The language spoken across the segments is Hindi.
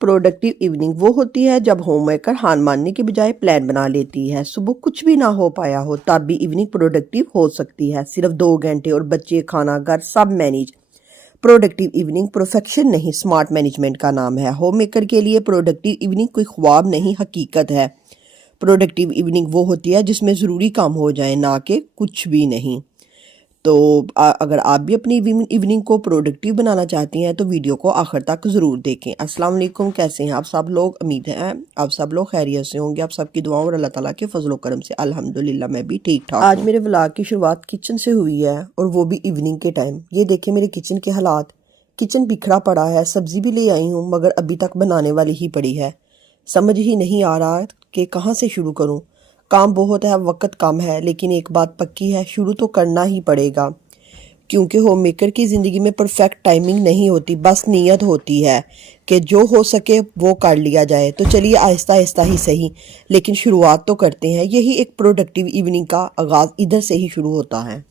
प्रोडक्टिव इवनिंग वो होती है जब होममेकर हार मानने की बजाय प्लान बना लेती है। सुबह कुछ भी ना हो पाया हो तब भी इवनिंग प्रोडक्टिव हो सकती है। सिर्फ 2 घंटे और बच्चे, खाना, घर सब मैनेज। प्रोडक्टिव इवनिंग परफेक्शन नहीं, स्मार्ट मैनेजमेंट का नाम है। होममेकर के लिए प्रोडक्टिव इवनिंग कोई ख्वाब नहीं, हकीकत है। प्रोडक्टिव इवनिंग वो होती है जिसमें ज़रूरी काम हो जाए, ना कि कुछ भी नहीं। तो अगर आप भी अपनी इवनिंग को प्रोडक्टिव बनाना चाहती हैं तो वीडियो को आखिर तक ज़रूर देखें। अस्सलाम वालेकुम, कैसे हैं आप सब लोग? उम्मीद है आप सब लोग खैरियत से होंगे। आप सबकी दुआओं और अल्लाह ताला के फजल करम से अल्हम्दुलिल्लाह मैं भी ठीक ठाक। आज मेरे व्लॉग की शुरुआत किचन से हुई है और वो भी इवनिंग के टाइम। ये देखें मेरे किचन के हालात। किचन बिखरा पड़ा है, सब्ज़ी भी ले आई हूँ मगर अभी तक बनाने वाली ही पड़ी है। समझ ही नहीं आ रहा कि कहाँ से शुरू करूँ। काम बहुत है, वक्त कम है, लेकिन एक बात पक्की है, शुरू तो करना ही पड़ेगा। क्योंकि होम मेकर की ज़िंदगी में परफेक्ट टाइमिंग नहीं होती, बस नीयत होती है कि जो हो सके वो कर लिया जाए। तो चलिए आहिस्ता आहिस्ता ही सही, लेकिन शुरुआत तो करते हैं। यही एक प्रोडक्टिव इवनिंग का आगाज़ इधर से ही शुरू होता है।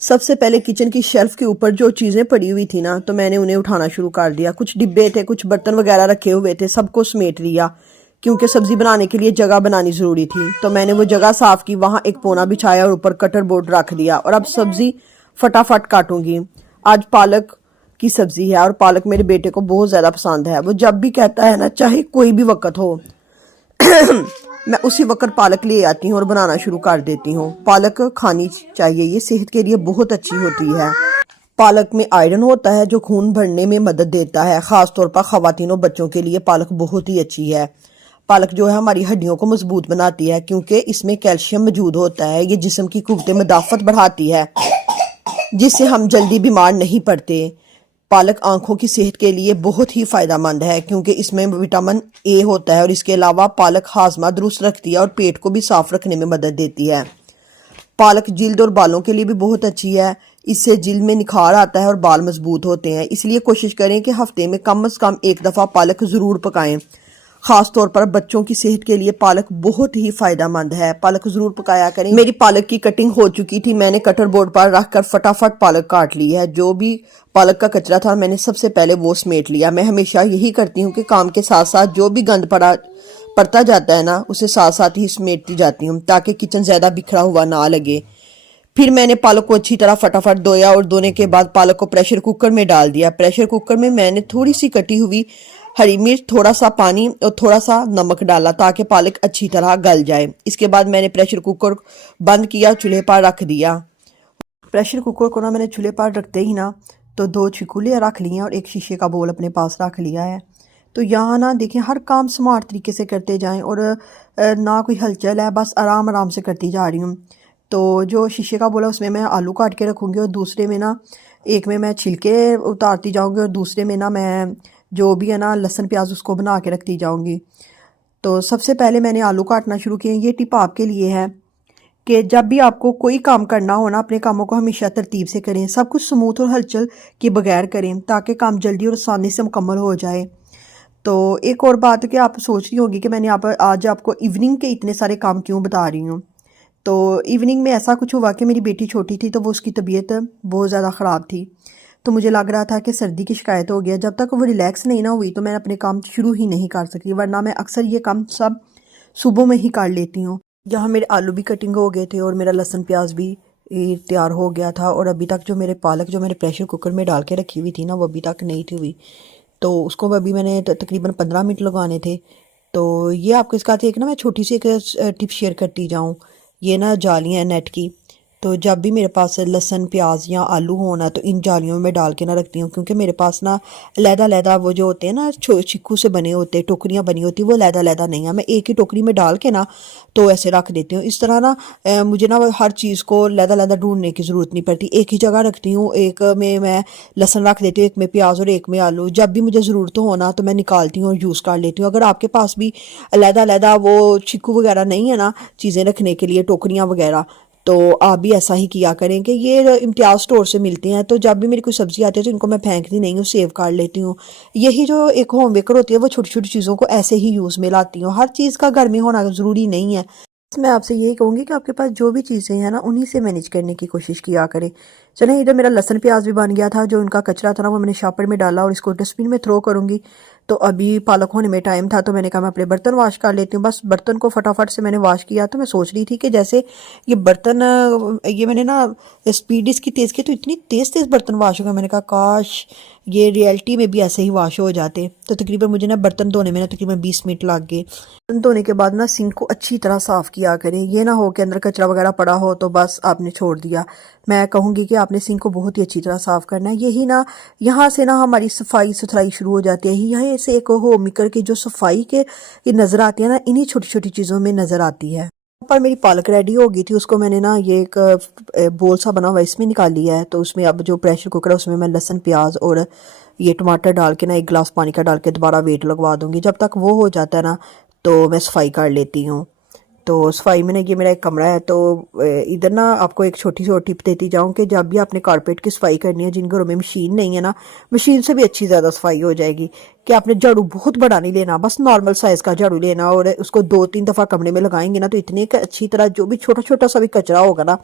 सबसे पहले किचन की शेल्फ के ऊपर जो चीज़ें पड़ी हुई थी ना, तो मैंने उन्हें उठाना शुरू कर दिया। कुछ डिब्बे थे, कुछ बर्तन वगैरह रखे हुए थे, सबको समेट लिया। क्योंकि सब्जी बनाने के लिए जगह बनानी ज़रूरी थी, तो मैंने वो जगह साफ़ की, वहाँ एक पोना बिछाया और ऊपर कटर बोर्ड रख दिया। और अब सब्ज़ी फटाफट काटूंगी। आज पालक की सब्ज़ी है और पालक मेरे बेटे को बहुत ज़्यादा पसंद है। वो जब भी कहता है ना, चाहे कोई भी वक्त हो मैं उसी वक्त पालक ले आती हूँ और बनाना शुरू कर देती हूँ। पालक खानी चाहिए, ये सेहत के लिए बहुत अच्छी होती है। पालक में आयरन होता है जो खून बढ़ने में मदद देता है। ख़ास तौर पर ख़वातीन और बच्चों के लिए पालक बहुत ही अच्छी है। पालक जो है हमारी हड्डियों को मजबूत बनाती है क्योंकि इसमें कैल्शियम मौजूद होता है। ये जिस्म की कुव्वत मदाफ़त बढ़ाती है जिससे हम जल्दी बीमार नहीं पड़ते। पालक आंखों की सेहत के लिए बहुत ही फ़ायदेमंद है क्योंकि इसमें विटामिन ए होता है और इसके अलावा पालक हाजमा दुरुस्त रखती है और पेट को भी साफ़ रखने में मदद देती है। पालक जिल्द और बालों के लिए भी बहुत अच्छी है। इससे जिल्द में निखार आता है और बाल मजबूत होते हैं। इसलिए कोशिश करें कि हफ्ते में कम से कम एक दफ़ा पालक ज़रूर पकाएं। ख़ास तौर पर बच्चों की सेहत के लिए पालक बहुत ही फ़ायदेमंद है। पालक ज़रूर पकाया करें। मेरी पालक की कटिंग हो चुकी थी, मैंने कटर बोर्ड पर रखकर फटाफट पालक काट ली है। जो भी पालक का कचरा था मैंने सबसे पहले वो समेट लिया। मैं हमेशा यही करती हूँ कि काम के साथ साथ जो भी गंद पड़ता जाता है ना, उसे साथ साथ ही समेटती जाती हूँ ताकि किचन ज़्यादा बिखरा हुआ ना लगे। फिर मैंने पालक को अच्छी तरह फटाफट धोया और धोने के बाद पालक को प्रेशर कुकर में डाल दिया। प्रेशर कुकर में मैंने थोड़ी सी कटी हुई हरी मिर्च, थोड़ा सा पानी और थोड़ा सा नमक डाला ताकि पालक अच्छी तरह गल जाए। इसके बाद मैंने प्रेशर कुकर बंद किया, चूल्हे पर रख दिया। प्रेशर कुकर को ना मैंने चूल्हे पर रखते ही ना तो 2 छिकुले रख लिए और एक शीशे का बोल अपने पास रख लिया है। तो यहाँ ना देखें, हर काम स्मार्ट तरीके से करते जाएं और ना कोई हलचल है, बस आराम आराम से करती जा रही हूँ। तो जो शीशे का बोला उसमें मैं आलू काट के रखूँगी और दूसरे में ना, एक में मैं छिलके उतारती जाऊँगी और दूसरे में ना मैं जो भी है ना लहसुन प्याज उसको बना के रखती जाऊँगी। तो सबसे पहले मैंने आलू काटना शुरू किए। ये टिप आपके लिए है कि जब भी आपको कोई काम करना हो ना, अपने कामों को हमेशा तरतीब से करें, सब कुछ स्मूथ और हलचल के बगैर करें ताकि काम जल्दी और आसानी से मुकम्मल हो जाए। तो एक और बात है कि आप सोच रही होगी कि मैंने आज आपको इवनिंग के इतने सारे काम क्यों बता रही हूँ। तो इवनिंग में ऐसा कुछ हुआ कि मेरी बेटी छोटी थी तो वो उसकी तबीयत बहुत ज़्यादा ख़राब थी। तो मुझे लग रहा था कि सर्दी की शिकायत हो गया। जब तक वो रिलैक्स नहीं ना हुई तो मैं अपने काम शुरू ही नहीं कर सकती, वरना मैं अक्सर ये काम सब सुबह में ही कर लेती हूँ। जहाँ मेरे आलू भी कटिंग हो गए थे और मेरा लहसुन प्याज भी तैयार हो गया था और अभी तक जो मेरे पालक जो मैंने प्रेशर कुकर में डाल के रखी हुई थी ना, वो अभी तक नहीं थी हुई। तो उसको अभी मैंने तकरीबन 15 मिनट लगाने थे। तो ये आपके साथ एक ना मैं छोटी सी एक टिप शेयर करती जाऊँ। ये ना जालियाँ नेट की, तो जब भी मेरे पास लहसुन प्याज या आलू होना तो इन जालियों में डाल के ना रखती हूँ क्योंकि मेरे पास ना लहदा वो जो होते हैं ना चिक्कू से बने होते टोकरियाँ बनी होती, वो लहदा नहीं है। मैं एक ही टोकरी में डाल के ना तो ऐसे रख देती हूँ। इस तरह ना मुझे ना हर चीज़ को लहदा ढूंढने की ज़रूरत नहीं पड़ती, एक ही जगह रखती हूँ। एक में मैं लहसुन रख देती हूँ, एक में प्याज और एक में आलू। जब भी मुझे ज़रूरत हो ना तो मैं निकालती हूँ और यूज़ कर लेती हूँ। अगर आपके पास भी लहदा वो चिक्कू वगैरह नहीं है ना चीज़ें रखने के लिए, टोकरियाँ वगैरह, तो आप भी ऐसा ही किया करें कि ये इम्तियाज़ स्टोर से मिलते हैं। तो जब भी मेरी कोई सब्ज़ी आती है तो इनको मैं फेंकती नहीं हूँ, सेव कर लेती हूँ। यही जो एक होम मेकर होती है वो छोटी छोटी चीज़ों को ऐसे ही यूज़ में लाती हूँ। हर चीज़ का घर में होना ज़रूरी नहीं है। मैं आपसे यही कहूँगी कि आपके पास जो भी चीज़ें हैं ना उन्हीं से मैनेज करने की कोशिश किया करें। चलें, इधर मेरा लहसुन प्याज भी बन गया था। जो उनका कचरा था ना वो मैंने शापर में डाला और इसको डस्टबिन में थ्रो करूँगी तो अभी पालक होने में टाइम था, तो मैंने कहा मैं अपने बर्तन वॉश कर लेती हूँ। बस बर्तन को फटाफट से मैंने वॉश किया, तो मैं सोच रही थी कि जैसे ये बर्तन ये मैंने ना स्पीड इसकी तेज़ की, तो इतनी तेज़ तेज़ बर्तन वॉश हो गए। मैंने कहा काश ये रियलिटी में भी ऐसे ही वॉश हो जाते। तो तकरीबन मुझे ना बर्तन धोने में ना तकरीबन 20 मिनट लग गए। बर्तन धोने के बाद ना सिंक को अच्छी तरह साफ़ किया करें, ये ना हो कि अंदर कचरा वगैरह पड़ा हो तो बस आपने छोड़ दिया। मैं कहूँगी कि आपने सिंक को बहुत ही अच्छी तरह साफ़ करना है। यही ना यहाँ से ना हमारी सफाई सुथराई शुरू हो जाती है। यहाँ से एक होम मेकर की जो सफाई के ये नज़र आती है ना, इन्हीं छोटी छोटी चीज़ों में नज़र आती है। पर मेरी पालक रेडी हो गई थी, उसको मैंने ना ये एक बोल सा बना हुआ इसमें निकाल लिया है। तो उसमें अब जो प्रेशर कुकर है उसमें मैं लहसुन प्याज और ये टमाटर डाल के ना 1 गिलास पानी का डाल के दोबारा वेट लगवा दूंगी। जब तक वो हो जाता है ना तो मैं सफाई कर लेती हूँ। तो सफाई में ना ये मेरा एक कमरा है, तो इधर ना आपको एक छोटी सी और टिप देती जाऊँ कि जब भी आपने कारपेट की सफाई करनी है, जिन घरों में मशीन नहीं है ना, मशीन से भी अच्छी ज़्यादा सफाई हो जाएगी। कि आपने झाड़ू बहुत बड़ा नहीं लेना, बस नॉर्मल साइज़ का झाड़ू लेना और उसको 2-3 दफ़ा कमरे में लगाएंगे ना, तो इतने अच्छी तरह जो भी छोटा छोटा सा भी कचरा होगा ना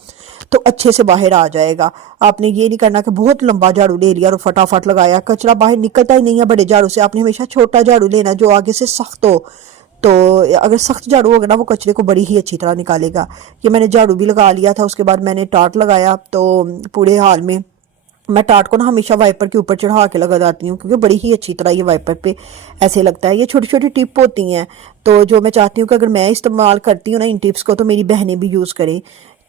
तो अच्छे से बाहर आ जाएगा। आपने ये नहीं करना कि बहुत लंबा झाड़ू ले लिया और फटाफट लगाया, कचरा बाहर निकलता ही नहीं है बड़े झाड़ू से। आपने हमेशा छोटा झाड़ू लेना जो आगे से सख्त हो, तो अगर सख्त झाड़ू होगा ना वो कचरे को बड़ी ही अच्छी तरह निकालेगा। ये मैंने झाड़ू भी लगा लिया था, उसके बाद मैंने टाट लगाया। तो पूरे हाल में मैं टाट को ना हमेशा वाइपर के ऊपर चढ़ा के लगा जाती हूँ, क्योंकि बड़ी ही अच्छी तरह ये वाइपर पे ऐसे लगता है। ये छोटी छोटी टिप होती हैं, तो जो मैं चाहती हूँ कि अगर मैं इस्तेमाल करती हूँ ना इन टिप्स को, तो मेरी बहनें भी यूज़ करें।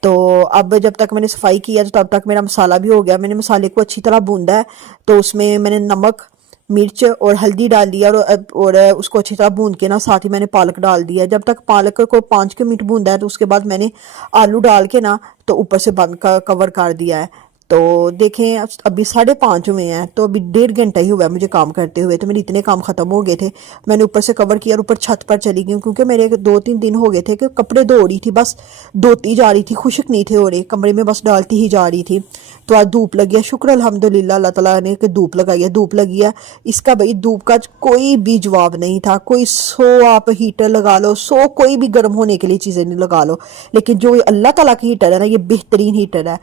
तो अब जब तक मैंने सफाई किया तो तब तक मेरा मसाला भी हो गया। मैंने मसाले को अच्छी तरह भूना है, तो उसमें मैंने नमक, मिर्च और हल्दी डाल दिया और उसको अच्छी तरह भून के ना साथ ही मैंने पालक डाल दिया। जब तक पालक को 5 मिनट भूनता है तो उसके बाद मैंने आलू डाल के ना तो ऊपर से बंद कवर कर दिया है। तो देखें अभी 5:30 हुए हैं, तो अभी 1.5 घंटा ही हुआ है मुझे काम करते हुए, तो मेरे इतने काम खत्म हो गए थे। मैंने ऊपर से कवर किया और ऊपर छत पर चली गई, क्योंकि मेरे 2-3 दिन हो गए थे कि कपड़े धो रही थी, बस धोती जा रही थी, खुश्क नहीं थे हो रहे, कमरे में बस डालती ही जा रही थी। तो आज धूप लगी है, शुक्र अल्हम्दुलिल्लाह अल्लाह ताला ने कि धूप लगाई है। धूप लगी है, इसका भाई धूप का कोई भी जवाब नहीं था। कोई 100 आप हीटर लगा लो, 100 कोई भी गर्म होने के लिए चीज़ें नहीं लगा लो, लेकिन जो अल्लाह ताला की हीटर है ना, ये बेहतरीन हीटर है।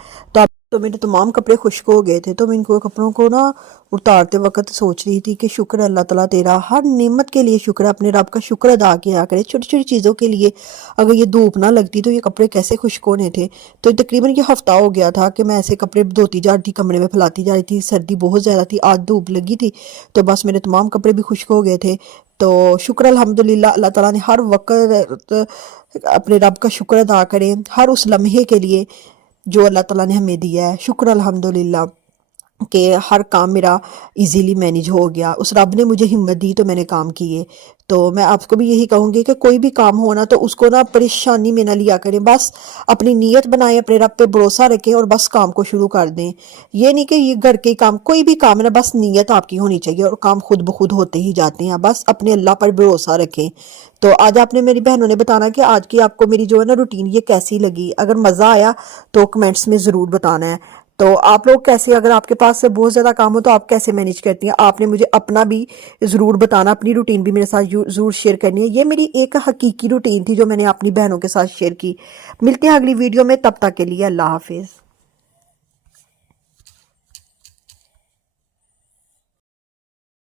तो मेरे तमाम कपड़े खुश्क हो गए थे, तो मैं इनको कपड़ों को ना उतारते वक्त सोच रही थी कि शुक्र अल्लाह ताला तेरा, हर नेमत के लिए शुक्र, अपने रब का शुक्र अदा किया करे छोटी छोटी चीज़ों के लिए। अगर ये धूप ना लगती तो ये कपड़े कैसे खुश्क होने थे। तो तकरीबन ये हफ्ता हो गया था कि मैं ऐसे कपड़े धोती जा रही थी, कमरे में फैलाती जा रही थी। सर्दी बहुत ज़्यादा थी, आज धूप लगी थी, तो बस मेरे तमाम कपड़े भी खुश्क हो गए थे। तो शुक्र अल्हम्दुलिल्लाह अल्लाह ताला ने हर वक्त अपने रब का शुक्र अदा करें हर उस लम्हे के लिए जो अल्लाह ताला ने हमें दिया है। शुक्र अल्हम्दुलिल्लाह कि हर काम मेरा इजीली मैनेज हो गया। उस रब ने मुझे हिम्मत दी तो मैंने काम किए। तो मैं आपको भी यही कहूँगी कि कोई भी काम हो ना तो उसको ना परेशानी में ना लिया करें, बस अपनी नीयत बनाएं, अपने रब पे भरोसा रखें और बस काम को शुरू कर दें। ये नहीं कि ये घर के काम, कोई भी काम है ना, बस नीयत आपकी होनी चाहिए और काम खुद ब खुद होते ही जाते हैं। बस अपने अल्लाह पर भरोसा रखें। तो आज आपने मेरी बहनों ने बताना कि आज की आपको मेरी जो है ना रूटीन ये कैसी लगी। अगर मज़ा आया तो कमेंट्स में ज़रूर बताना है। तो आप लोग कैसे, अगर आपके पास से बहुत ज़्यादा काम हो तो आप कैसे मैनेज करती हैं, आपने मुझे अपना भी ज़रूर बताना, अपनी रूटीन भी मेरे साथ ज़रूर शेयर करनी है। ये मेरी एक हकीकी रूटीन थी जो मैंने अपनी बहनों के साथ शेयर की। मिलते हैं अगली वीडियो में, तब तक के लिए अल्लाह हाफिज़।